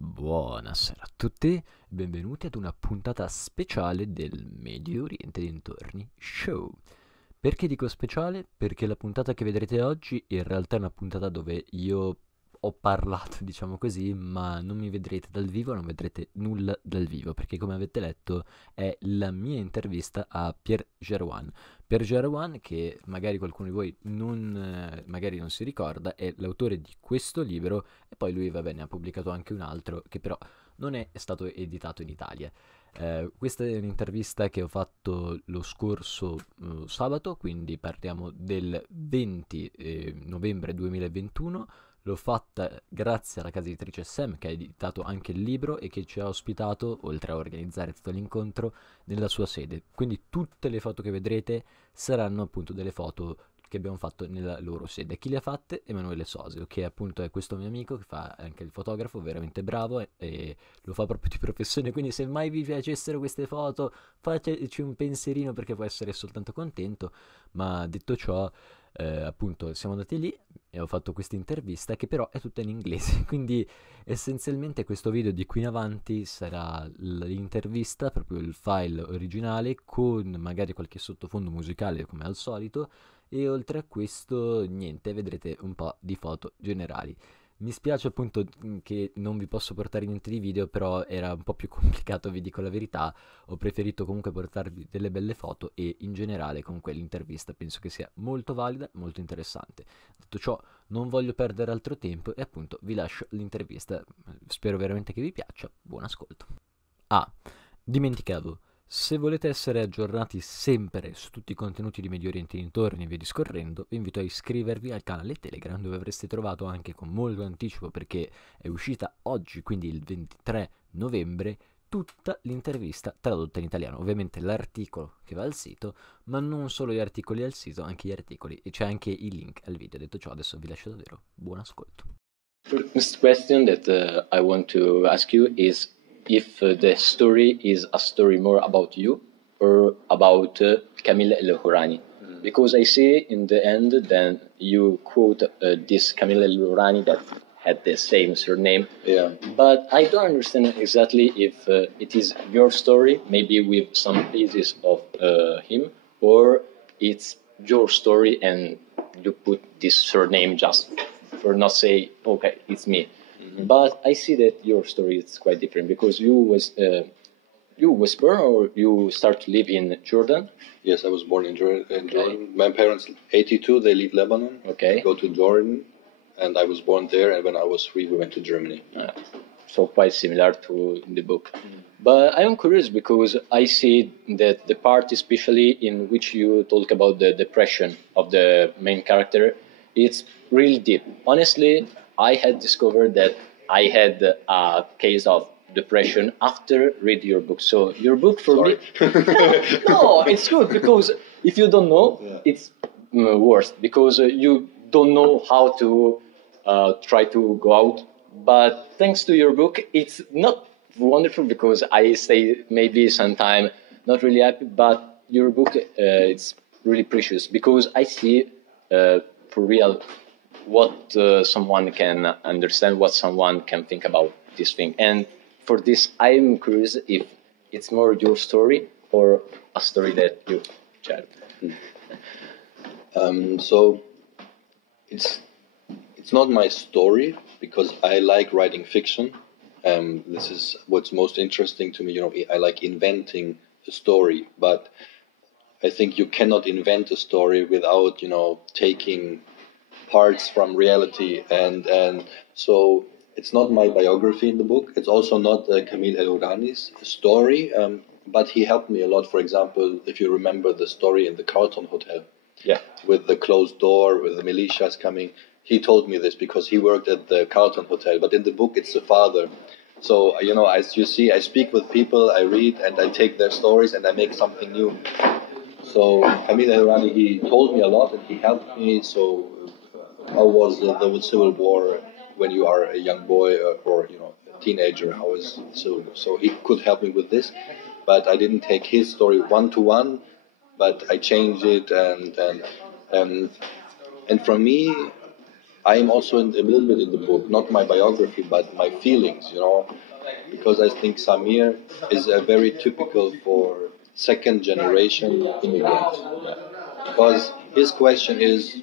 Buonasera a tutti, benvenuti ad una puntata speciale del Medio Oriente dintorni show. Perché dico speciale? Perché la puntata che vedrete oggi in realtà è una puntata dove io ho parlato, diciamo così, ma non mi vedrete dal vivo, non vedrete nulla dal vivo, perché come avete letto è la mia intervista a Pierre Jarawan. Pierre Jarawan, che magari qualcuno di voi magari non si ricorda, è l'autore di questo libro e poi lui, va bene, ha pubblicato anche un altro che però non è stato editato in Italia. Questa è un'intervista che ho fatto lo scorso sabato, quindi parliamo del 20 novembre 2021. L'ho fatta grazie alla casa editrice Sam, che ha editato anche il libro e che ci ha ospitato, oltre a organizzare tutto l'incontro, nella sua sede. Quindi tutte le foto che vedrete saranno appunto delle foto che abbiamo fatto nella loro sede. Chi le ha fatte? Emanuele Sosio, che appunto è questo mio amico che fa anche il fotografo, veramente bravo e lo fa proprio di professione, quindi se mai vi piacessero queste foto fateci un pensierino perché può essere soltanto contento. Ma detto ciò, appunto siamo andati lì e ho fatto questa intervista che però è tutta in inglese, quindi essenzialmente questo video di qui in avanti sarà l'intervista, proprio il file originale con magari qualche sottofondo musicale come al solito, e oltre a questo niente, vedrete un po' di foto generali. Mi spiace appunto che non vi posso portare niente di video, però era un po' più complicato, vi dico la verità. Ho preferito comunque portarvi delle belle foto e in generale comunque l'intervista penso che sia molto valida, molto interessante. Detto ciò, non voglio perdere altro tempo e appunto vi lascio l'intervista. Spero veramente che vi piaccia. Buon ascolto. Ah, dimenticavo. Se volete essere aggiornati sempre su tutti i contenuti di Medio Oriente dintorni e via discorrendo, vi invito a iscrivervi al canale Telegram, dove avreste trovato anche con molto anticipo, perché è uscita oggi, quindi il 23 novembre, tutta l'intervista tradotta in italiano. Ovviamente l'articolo che va al sito, ma non solo gli articoli al sito, anche gli articoli, e c'è anche il link al video. Detto ciò, adesso vi lascio davvero buon ascolto. First question that I want to ask you is if the story is a story more about you or about Camille El-Hourani. Because I see in the end then you quote this Camille El-Hourani that had the same surname. Yeah. But I don't understand exactly if it is your story, maybe with some pieces of him, or it's your story and you put this surname just for not say, okay, it's me. Mm-hmm. But I see that your story is quite different because you was born or you start to live in Jordan. Yes, I was born in Jordan. Okay. My parents, 82, they leave Lebanon. Okay. Go to Jordan, and I was born there. And when I was 3, we went to Germany. So quite similar to in the book. But I am curious because I see that the part, especially in which you talk about the depression of the main character, it's really deep. Honestly, I had discovered that I had a case of depression after reading your book. So your book for me... No, it's good because if you don't know, it's worse because you don't know how to try to go out. But thanks to your book, it's not wonderful because I say maybe sometime not really happy, but your book, it's really precious because I see for real what someone can understand, what someone can think about this thing. And for this, I'm curious if it's more your story or a story that you shared. So it's not my story because I like writing fiction. This is what's most interesting to me. You know, I like inventing a story, but I think you cannot invent a story without, taking parts from reality, and so it's not my biography in the book. It's also not Camille El-Hourani's story, but he helped me a lot. For example, if you remember the story in the Carlton Hotel, with the closed door, with the militias coming, he told me this because he worked at the Carlton Hotel. But in the book, it's the father. So, as you see, I speak with people, I read, and I take their stories, and I make something new. So Camille El-Hourani, he told me a lot, and he helped me. So how was the Civil War when you are a young boy or a teenager? How is the Civil War? So he could help me with this, but I didn't take his story one-to-one, but I changed it, and for me, I am also a little bit in the book, not my biography, but my feelings, you know, because I think Samir is a very typical for second generation immigrant. Because his question is,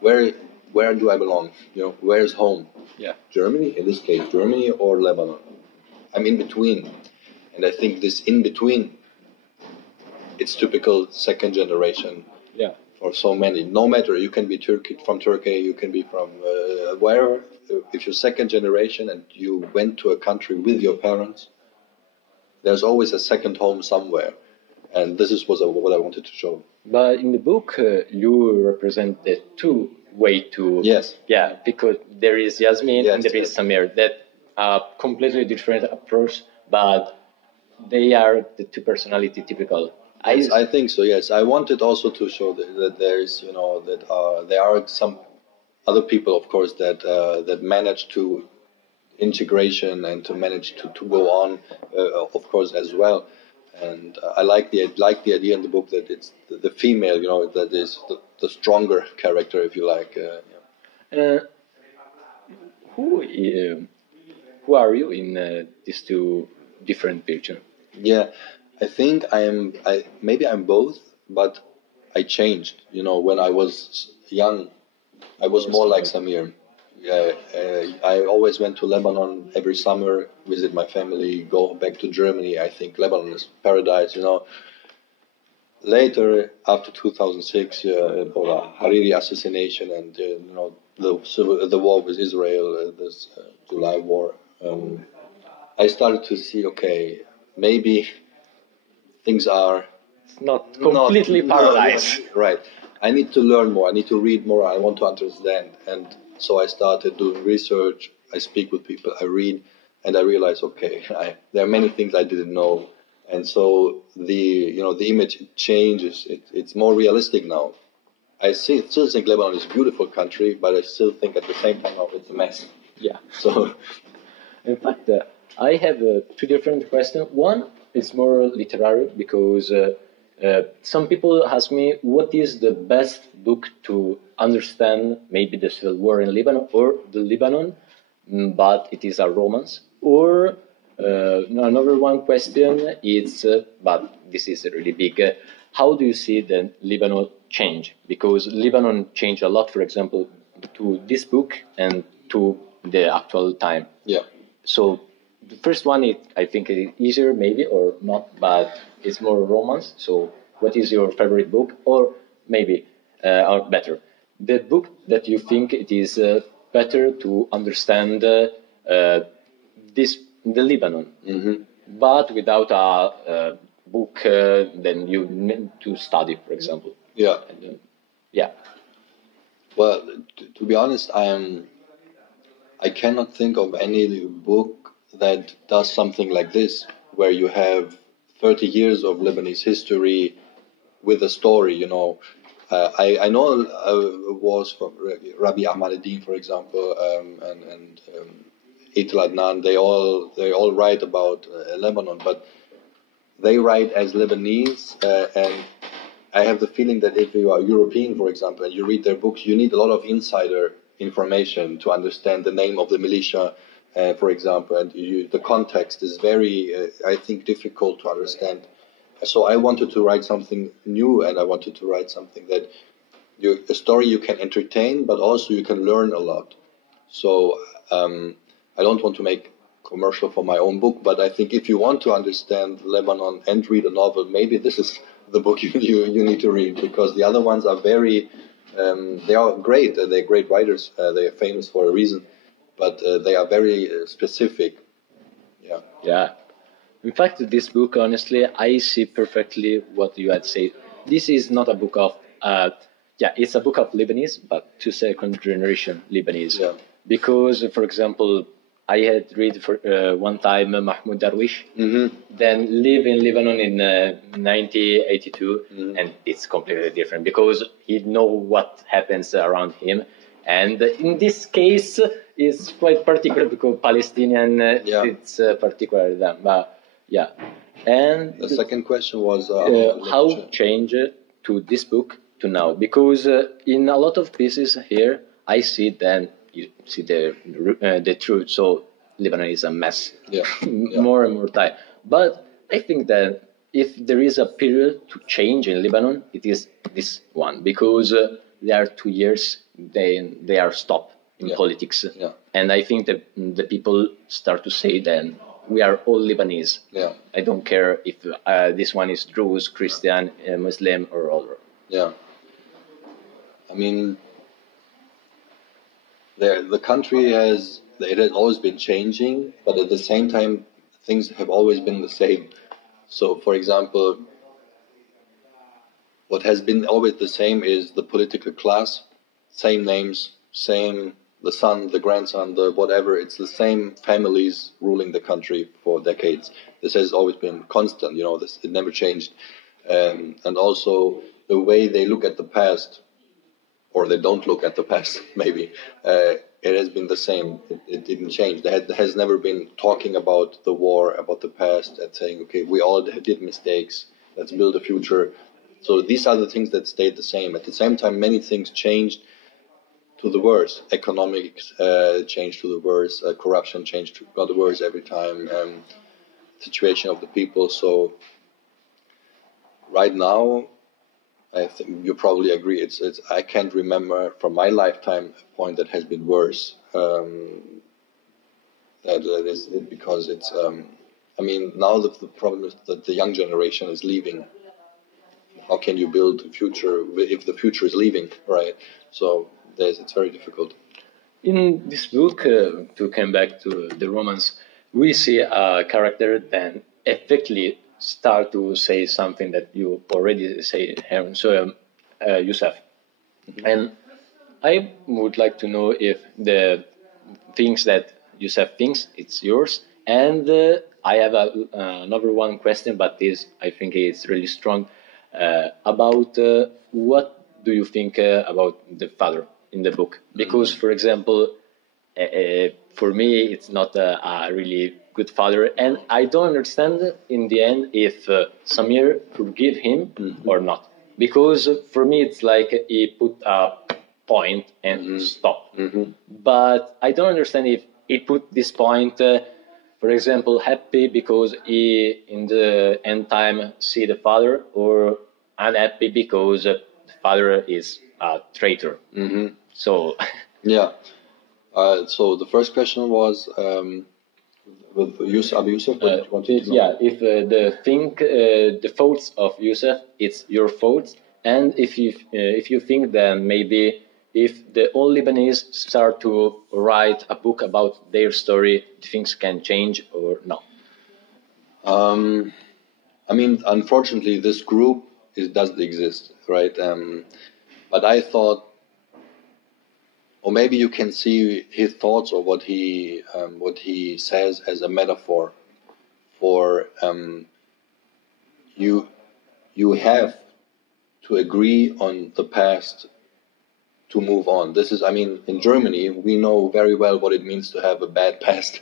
where do I belong? You know, where's home? Yeah. Germany, in this case, Germany or Lebanon. I'm in between. And I think this in between, it's typical second generation. Yeah. For so many, no matter, you can be from Turkey, you can be from wherever. If you're second generation and you went to a country with your parents, there's always a second home somewhere, and this is what I wanted to show. But in the book, you represent the two way to. Yes. Yeah, because there is Yasmin and there is Samir. That completely different approach, but they are the two personality typical. Yes, I think so. Yes, I wanted also to show that there is, you know, that there are some other people, of course, that manage to integration and to manage to go on, of course, as well. And I like the idea in the book that it's the female, you know, that is the stronger character, if you like. Yeah. Who are you in these two different pictures? Yeah. I think maybe I'm both, but I changed. You know, when I was young, I was more like Samir. I always went to Lebanon every summer, visit my family, go back to Germany. I think Lebanon is paradise, you know. Later, after 2006, Hariri assassination and you know the war with Israel, this July war, I started to see, okay, maybe things are not completely paradise. Right. I need to learn more. I need to read more. I want to understand. And so I started doing research. I speak with people. I read. And I realized, okay, there are many things I didn't know. And so the image changes. It's more realistic now. I still think Lebanon is a beautiful country, but I still think at the same time, it's a mess. Yeah. So, in fact, I have two different questions. One, it's more literary because some people ask me what is the best book to understand maybe the civil war in Lebanon or the Lebanon, but it is a romance. Or another one question is, but this is really big, how do you see the Lebanon change? Because Lebanon changed a lot, for example, to this book and to the actual time. Yeah. So the first one, I think it is easier, maybe, or not, but it's more romance. So what is your favorite book? Or maybe, or better, the book that you think it is better to understand the Lebanon, but without a book then you need to study, for example. Yeah. And, yeah. Well, to be honest, I cannot think of any book that does something like this, where you have 30 years of Lebanese history with a story, you know. I know was from Rabbi Ahmad, for example, and Ital Adnan. They all write about Lebanon, but they write as Lebanese, and I have the feeling that if you are European, for example, and you read their books, you need a lot of insider information to understand the name of the militia, for example, and the context is very, I think, difficult to understand. So I wanted to write something new, and I wanted to write something that a story you can entertain, but also you can learn a lot. So I don't want to make commercial for my own book, but I think if you want to understand Lebanon and read a novel, maybe this is the book you need to read, because the other ones are very, they are great. They're great writers. They are famous for a reason, but they are very specific. Yeah. Yeah. In fact, this book, honestly, I see perfectly what you had said. This is not a book of, it's a book of Lebanese, but to second generation Lebanese. Yeah. Because, for example, I had read for one time Mahmoud Darwish, then live in Lebanon in 1982, and it's completely different because he know what happens around him. And in this case, it's quite particular because Palestinian, it's particular them. But yeah. And the second question was how change to this book to now? Because in a lot of pieces here, I see, then you see the truth. So Lebanon is a mess, more and more time. But I think that if there is a period to change in Lebanon, it is this one, because there are 2 years they are stopped in politics, and I think that the people start to say then we are all Lebanese. I don't care if this one is Druze, Christian, Muslim, or other. I mean, the country has always been changing, but at the same time, things have always been the same. So, for example, what has been always the same is the political class, same names, same, the son, the grandson, the whatever, it's the same families ruling the country for decades. This has always been constant, it never changed. And also the way they look at the past, or they don't look at the past, maybe, it has been the same. It didn't change. There has never been talking about the war, about the past, and saying, okay, we all did mistakes, let's build a future. So these are the things that stayed the same. At the same time, many things changed to the worse. Economics changed to the worse, corruption changed to the worse every time, situation of the people. So right now, I think you probably agree. It's. I can't remember from my lifetime a point that has been worse. That is it, because it's. I mean, now the problem is that the young generation is leaving. How can you build a future if the future is leaving, right? So it's very difficult. In this book, to come back to the romance, we see a character that effectively start to say something that you already say, so Yusuf. And I would like to know if the things that Yusuf thinks, it's yours. And I have another one question, but I think it's really strong, about what do you think about the father in the book? Because, for example, for me, it's not a really good father, and I don't understand in the end if Samir forgive him or not. Because for me, it's like he put a point and stop. But I don't understand if he put this point, for example, happy because he in the end time see the father, or unhappy because the father is a traitor. So yeah. So the first question was with Yusuf. If the faults of Yusuf, it's your fault, and if you think that maybe if the all Lebanese start to write a book about their story, things can change or no? I mean, unfortunately, this group doesn't exist, right? But I thought, or maybe you can see his thoughts or what he says as a metaphor for you have to agree on the past to move on. This is, I mean, in Germany we know very well what it means to have a bad past,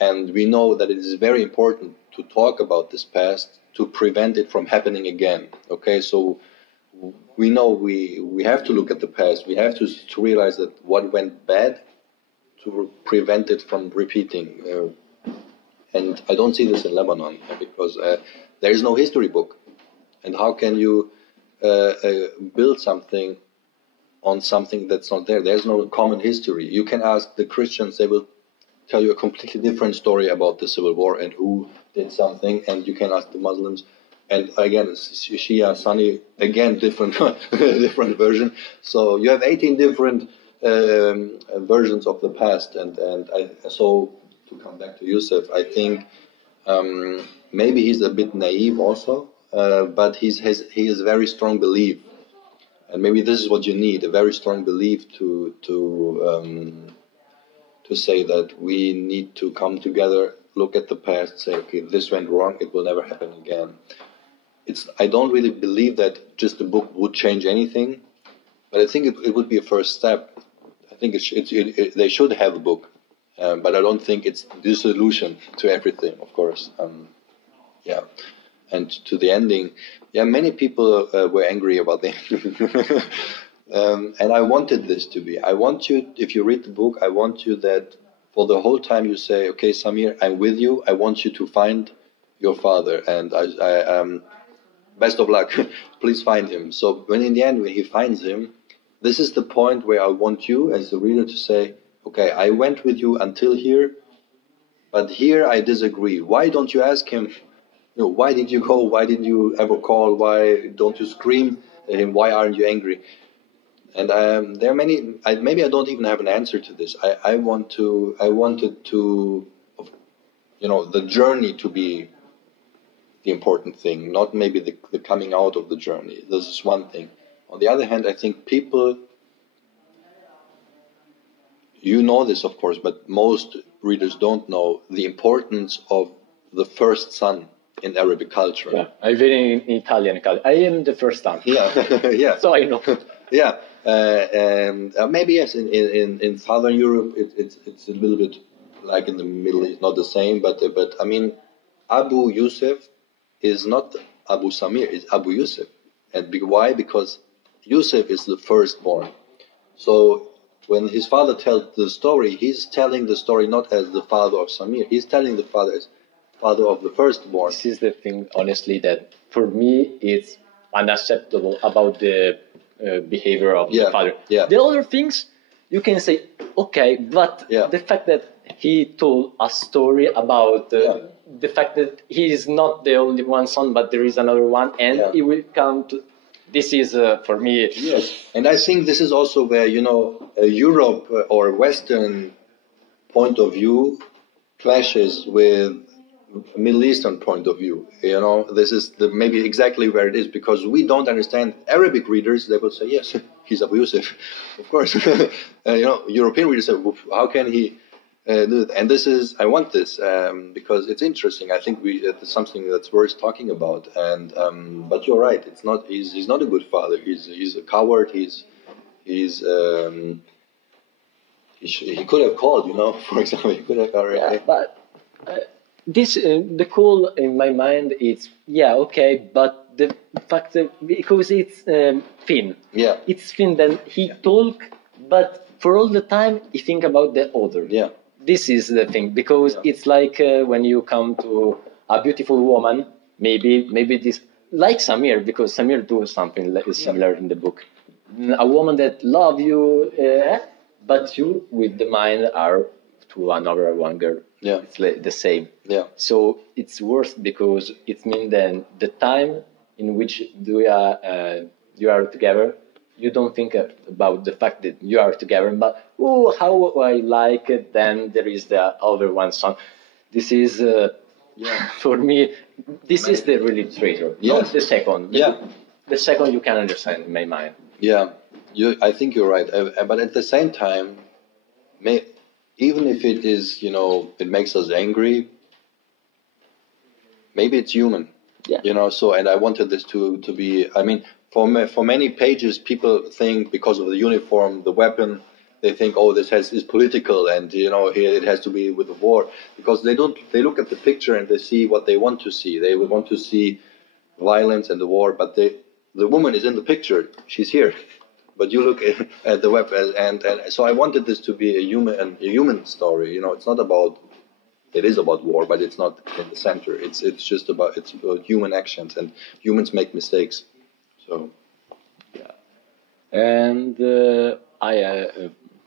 and we know that it is very important to talk about this past to prevent it from happening again. Okay, so we know we have to look at the past. We have to realize that what went bad to prevent it from repeating. And I don't see this in Lebanon because there is no history book. And how can you build something on something that's not there? There's no common history. You can ask the Christians, they will tell you a completely different story about the civil war and who did something. And you can ask the Muslims. And again, Shia, Sunni, again, different different version. So you have 18 different versions of the past. So to come back to Yusuf, I think maybe he's a bit naive also, but he has very strong belief. And maybe this is what you need, a very strong belief to say that we need to come together, look at the past, say, okay, this went wrong, it will never happen again. I don't really believe that just a book would change anything, but I think it would be a first step. I think they should have a book, but I don't think it's the solution to everything, of course. And to the ending, many people were angry about the ending. And I wanted this to be. I want you, if you read the book, I want you that for the whole time you say, okay, Samir, I'm with you. I want you to find your father, and best of luck. Please find him. So when in the end, when he finds him, this is the point where I want you as the reader to say, okay, I went with you until here, but here I disagree. Why don't you ask him, why did you go? Why didn't you ever call? Why don't you scream at him? Why aren't you angry? And there are many. Maybe I don't even have an answer to this. I wanted to, the journey to be the important thing, not maybe the coming out of the journey. This is one thing. On the other hand, I think people, you know this of course, but most readers don't know the importance of the first son in Arabic culture. Yeah, I've been in Italian culture. I am the first son. Yeah, yeah. So I know. Yeah, and maybe yes. In Southern Europe, it's a little bit like in the Middle East, not the same. But I mean, Abu Yusuf is not Abu Samir; it's Abu Yusuf. And why? Because Yusuf is the firstborn. So when his father tells the story, he's telling the story not as the father of Samir. He's telling the father as father of the firstborn. This is the thing, honestly, that for me it's unacceptable about the behavior of the father. Yeah. The other things you can say, okay, but the fact that he told a story about the fact that he is not the only one son, but there is another one, and he will come to. This is for me. Yes, and I think this is also where Europe or Western point of view clashes with Middle Eastern point of view. This is maybe exactly where it is, because we don't understand. Arabic readers, they will say, yes, he's Abu Yusuf, of course. European readers say, how can he do it? And this is, I want this because it's interesting. I think it's something that's worth talking about. And but you're right, it's not. He's not a good father. He's a coward. He could have called. For example, he could have already. Yeah, but. This the call in my mind is okay, but the fact that because it's Finn, it's Finn. Then he talk, but for all the time he think about the other. Yeah, this is the thing, because it's like when you come to a beautiful woman, maybe this like Samir, because Samir do something similar in the book. A woman that love you, but you with the mind are to another one girl. Yeah, it's like the same. Yeah. So it's worse because it means then the time in which you are together, you don't think about the fact that you are together, but how I like it. Then there is the other one son. This is for me. This is the really traitor. Not the second. The second you can understand in my mind. Yeah, I think you're right. But at the same time, even if it is, it makes us angry, maybe it's human. Yeah. So, and I wanted this to be, I mean, for many pages, people think because of the uniform, the weapon, they think, this is political, and, it has to be with the war. Because they look at the picture and they see what they want to see. They would want to see violence and the war, but the woman is in the picture. She's here. But you look at the web, and so I wanted this to be a human story. It's not about. It is about war, but it's not in the center. It's just about human actions, and humans make mistakes. So, And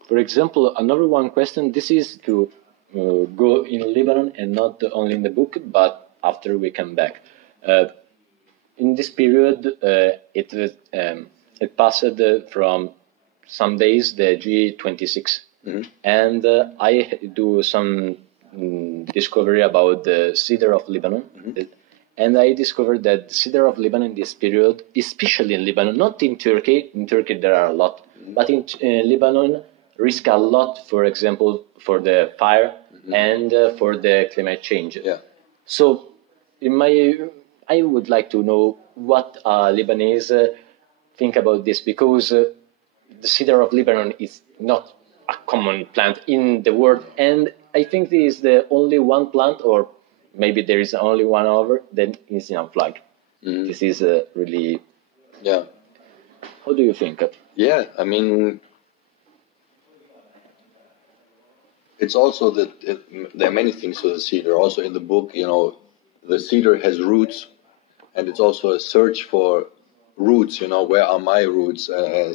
for example, another one question. This is to go in Lebanon, and not only in the book, but after we come back. In this period, it passed from some days the G26, and I do some discovery about the cedar of Lebanon, and I discovered that the cedar of Lebanon in this period, especially in Lebanon, not in Turkey. In Turkey there are a lot, but in Lebanon risk a lot. For example, for the fire and for the climate change. Yeah. So, I would like to know what Lebanese think about this, because the cedar of Lebanon is not a common plant in the world, and I think this is the only one plant, or maybe there is only one other, that is in a flag. This is really. Yeah. How do you think? Yeah, I mean, it's also that there are many things to the cedar. Also in the book, you know, the cedar has roots, and it's also a search for roots. You know, where are my roots? I'm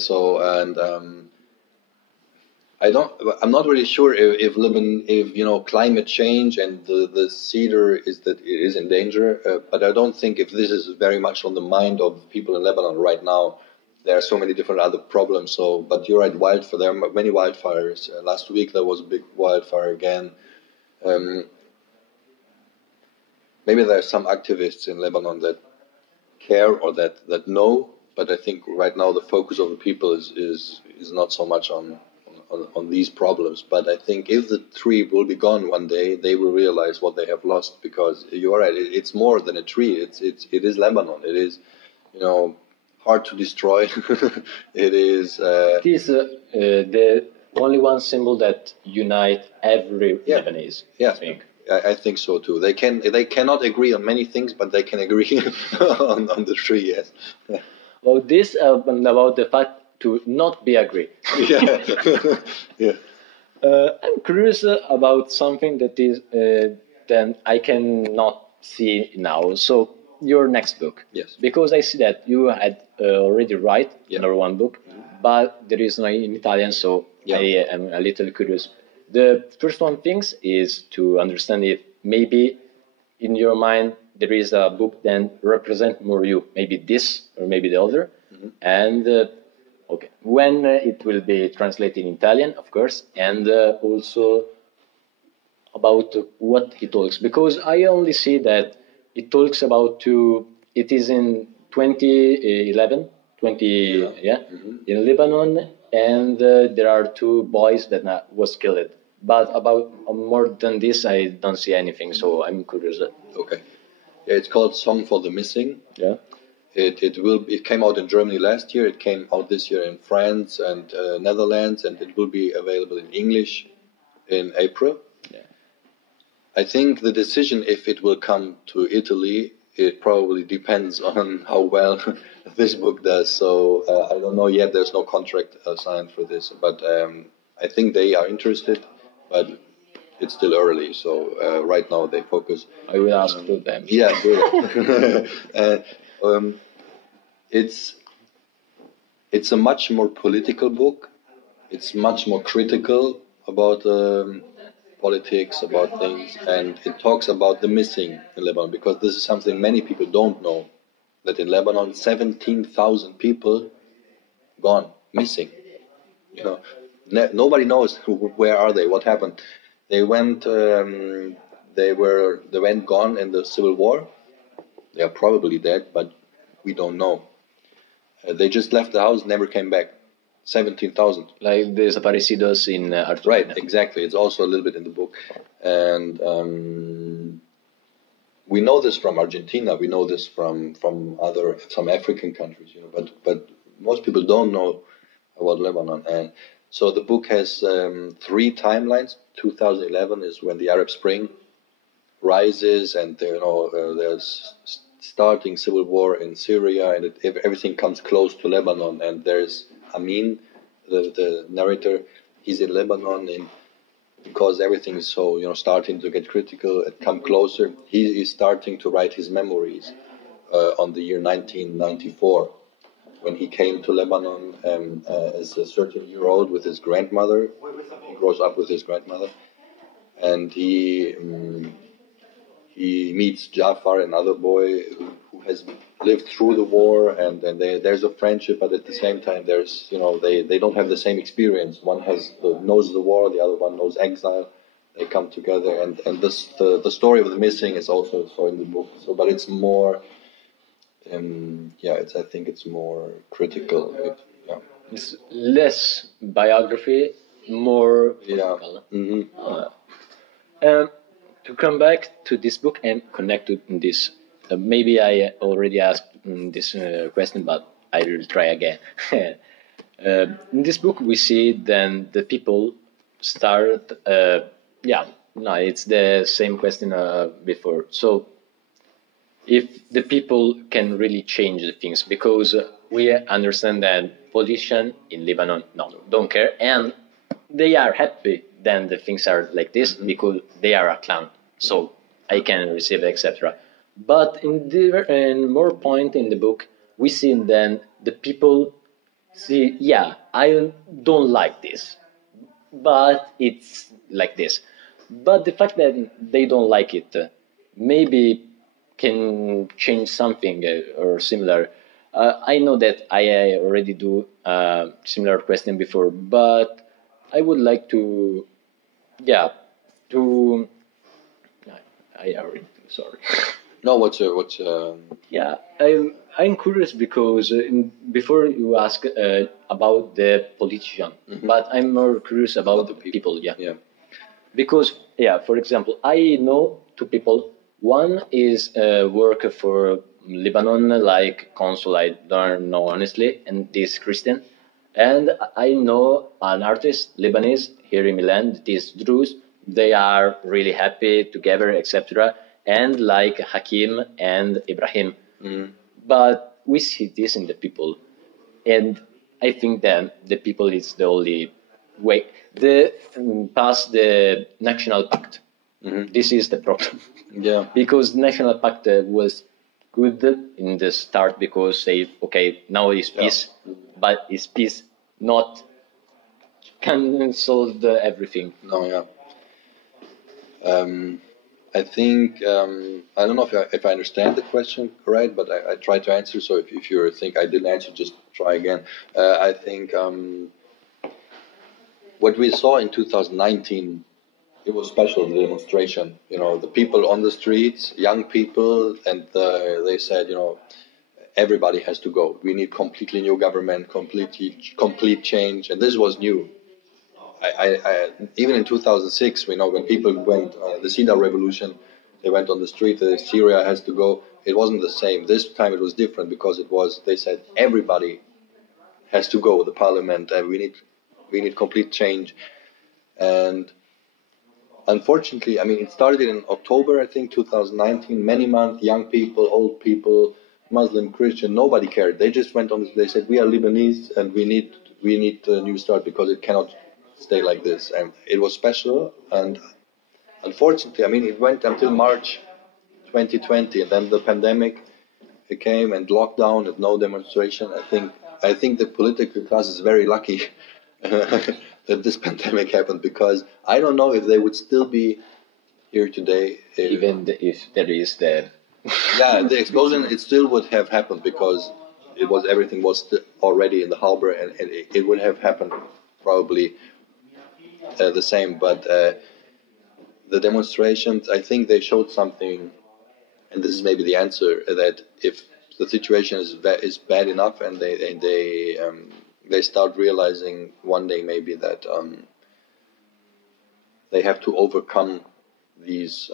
not really sure if Lebanon, if you know, climate change and the cedar is in danger. But I don't think if this is very much on the mind of people in Lebanon right now. There are so many different other problems. So, but you're right, wildfire. There are many wildfires. Last week there was a big wildfire again. Maybe there are some activists in Lebanon that care or that know. But I think right now the focus of the people is not so much on these problems. But I think if the tree will be gone one day, they will realize what they have lost. Because you're right, it's more than a tree. It is Lebanon. It is, you know, hard to destroy. It is. It is the only one symbol that unites every Lebanese. Yeah, I think. I think so too. They cannot agree on many things, but they can agree on the tree. Yes. Well, this about the fact to not be agree. Yeah. Yeah. I'm curious about something that is then I cannot see now. So your next book. Yes. Because I see that you had already write another one book, but there is no in Italian, so I am a little curious. The first one things is to understand if maybe in your mind there is a book that represent more you, maybe this or maybe the other, and okay, when it will be translated in Italian, of course, and also about what he talks, because I only see that it talks about it is in 2011, in Lebanon, and there are two boys that was killed. But about more than this, I don't see anything, so I'm curious. Okay. Yeah, it's called Song for the Missing. Yeah. It came out in Germany last year. It came out this year in France and Netherlands, and it will be available in English in April. Yeah. I think the decision if it will come to Italy, it probably depends on how well this book does. So I don't know yet. There's no contract signed for this, but I think they are interested, but it's still early. So right now they focus. I will ask to them. Yeah, good. It's a much more political book. It's much more critical about politics, about things, and it talks about the missing in Lebanon, because this is something many people don't know, that in Lebanon 17,000 people gone missing. You know, nobody knows where are they, what happened. They went gone in the civil war. They are probably dead, but we don't know. They just left the house, never came back. 17,000. Like the desaparecidos in Argentina. Right, exactly. It's also a little bit in the book. And we know this from Argentina. We know this from some African countries, you know. But most people don't know about Lebanon. And so the book has 3 timelines. 2011 is when the Arab Spring rises, and there's starting civil war in Syria, and everything comes close to Lebanon. And there's Amin, the narrator, he's in Lebanon, and because everything is so starting to get critical and come closer, he is starting to write his memories on the year 1994, when he came to Lebanon as a 13-year-old with his grandmother. He grows up with his grandmother, and he meets Jafar, another boy who has lived through the war, and there's a friendship, but at the same time there's they don't have the same experience. One knows the war, the other one knows exile. They come together, and the story of the missing is also so in the book. So, but it's more, I think it's more critical. It's less biography, more political. To come back to this book and connect to this, maybe I already asked this question, but I will try again. In this book, we see then the people start. It's the same question before. So, if the people can really change the things, because we understand that politicians in Lebanon don't care, and they are happy then the things are like this because they are a clan, so I can receive etc. But in more point in the book, we see then the people see, yeah, I don't like this, but it's like this. But the fact that they don't like it maybe can change something or similar. I know that I already do similar question before, but I would like to, yeah, to. I already do, sorry. No, what's Yeah, I'm curious because before you ask about the politician, but I'm more curious about the people. Yeah. Because, yeah, for example, I know two people. One is work for Lebanon, like consul, I don't know honestly, and this Christian. And I know an artist, Lebanese, here in Milan, this Druze. They are really happy together, etc. And like Hakim and Ibrahim. But we see this in the people. And I think that the people is the only way. The pass the national pact. This is the problem. Yeah. Because national pact was good in the start because say, okay, now it's peace, but it's peace not can solve everything. No, yeah. I think I don't know if I understand the question correct, but I try to answer. So if you think I didn't answer, just try again. I think what we saw in 2019, it was special, the demonstration. You know, the people on the streets, young people, and they said, you know, everybody has to go. We need completely new government, complete change, and this was new. I even in 2006, we know when people went the Cedar Revolution, they went on the street. Syria has to go. It wasn't the same. This time it was different because it was. They said everybody has to go. The parliament, and we need complete change. And unfortunately, I mean, it started in October, I think, 2019. Many months, young people, old people, Muslim, Christian, nobody cared. They just went on. They said we are Lebanese and we need a new start because it cannot stay like this. And it was special, and unfortunately, I mean, it went until March 2020, and then the pandemic came and lockdown and no demonstration. I think the political class is very lucky that this pandemic happened, because I don't know if they would still be here today. Even if there is the the explosion, it still would have happened because everything was already in the harbor, and it would have happened probably the same. But the demonstrations, I think they showed something, and this is maybe the answer, that if the situation is bad enough, and they start realizing one day maybe that they have to overcome these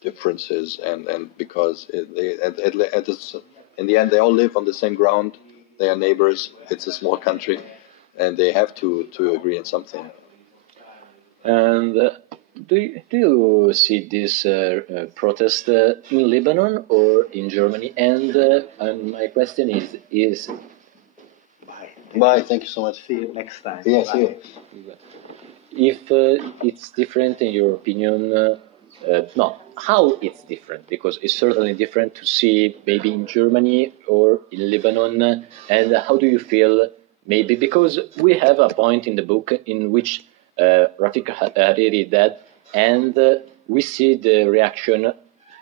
differences, and because in the end they all live on the same ground, they are neighbors, it's a small country, and they have to agree on something. And do you see this protest in Lebanon or in Germany? And my question is Bye. Thank you so much. See you next time. Yeah, see you. if it's different in your opinion. No, how it's different, because it's certainly different to see maybe in Germany or in Lebanon. And how do you feel maybe, because we have a point in the book in which Rafik Hariri did, and we see the reaction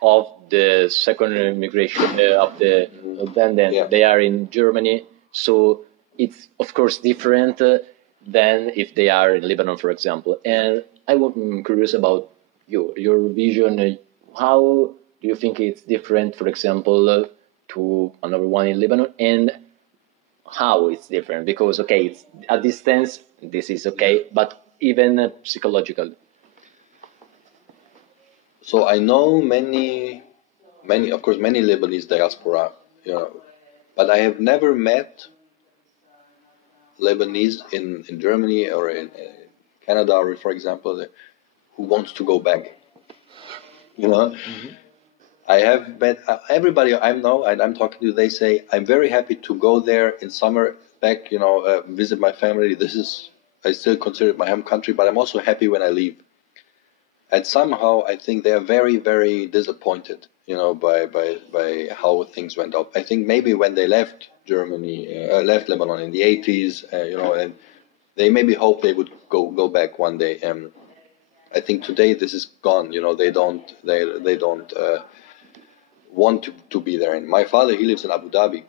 of the second immigration of the then they are in Germany, so it's of course different than if they are in Lebanon, for example. And I'm curious about your vision. How do you think it's different, for example, to another one in Lebanon, and how it's different? Because okay, it's a distance, this is okay, but even psychological. So I know many Lebanese diaspora, but I have never met Lebanese in Germany or in Canada, or for example, who wants to go back. I have been, everybody I know and I'm talking to, they say, I'm very happy to go there in summer, back, visit my family. I still consider it my home country, but I'm also happy when I leave. And somehow I think they are very, very disappointed, by how things went up. I think maybe when they left Germany, left Lebanon in the 80s, and they maybe hope they would go back one day. I think today this is gone. They don't want to be there. And my father, he lives in Abu Dhabi.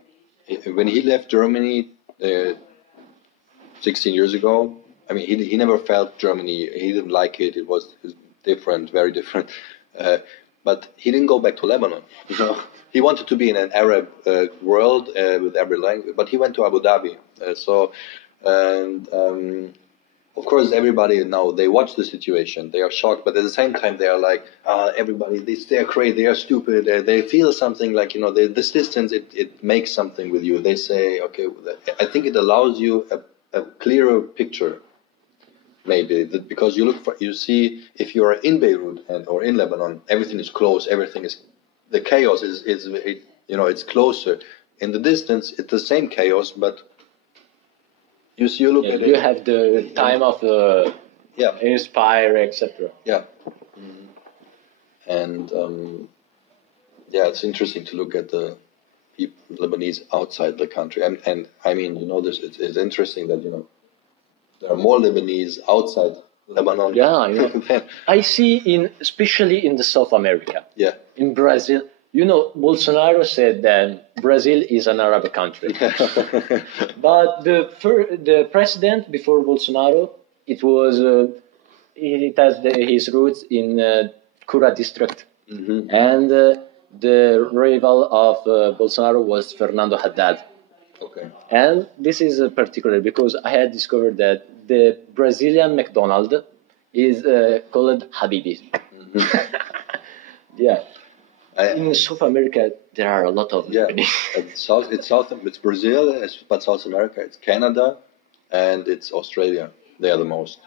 When he left Germany 16 years ago, I mean, he never felt Germany. He didn't like it. It was different, very different. But he didn't go back to Lebanon. He wanted to be in an Arab world with every language, but he went to Abu Dhabi. Of course, everybody now, they watch the situation, they are shocked, but at the same time, they are like, everybody, they are crazy, they are stupid, they feel something like, this distance, it makes something with you. They say, okay, I think it allows you a clearer picture, maybe, because you see, if you are in Beirut or in Lebanon, everything is close, the chaos is it's closer. In the distance, it's the same chaos, but you look at it. You have the time of inspire, etc. Yeah. And it's interesting to look at the people, Lebanese outside the country. And I mean, it's interesting that there are more Lebanese outside Lebanon. Yeah. I see especially in the South America. Yeah. In Brazil. Bolsonaro said that Brazil is an Arab country. But the president before Bolsonaro, it has his roots in Cura district. Mm-hmm. And the rival of Bolsonaro was Fernando Haddad. Okay. And this is particular because I had discovered that the Brazilian McDonald's is called Habibi. Mm-hmm. Yeah. In South America, there are a lot of Lebanese. It's Brazil, but South America, it's Canada, and it's Australia. They are the most.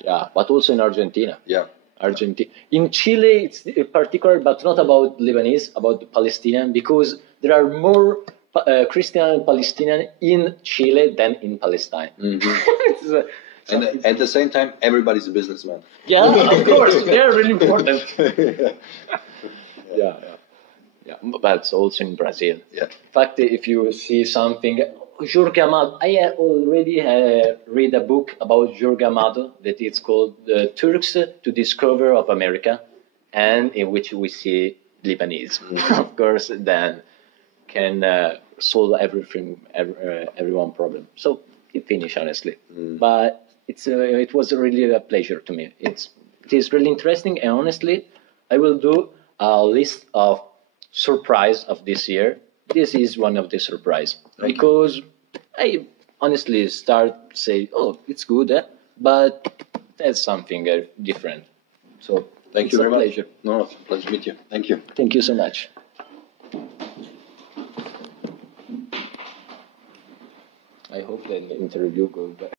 Yeah, but also in Argentina. Yeah. Argentina. In Chile, it's particular, but not about Lebanese, about the Palestinian, because there are more Christian and Palestinian in Chile than in Palestine. Mm-hmm. And at the same time, everybody's a businessman. Yeah, of course, they're really important. Yeah, but also in Brazil. Yeah. In fact, if you see something, Jorge Amado, I already read a book about Jorge Amado that is called The Turks to Discover of America, and in which we see Lebanese. Of course, then can solve everyone problem. So it finished, honestly. But it was really a pleasure to me. It is really interesting, and honestly, I will do a list of surprise of this year. This is one of the surprise because I honestly say, oh, it's good, but that's something different. So thank you very much. Pleasure. No, it's a pleasure to meet you. Thank you. Thank you so much. I hope the interview goes back.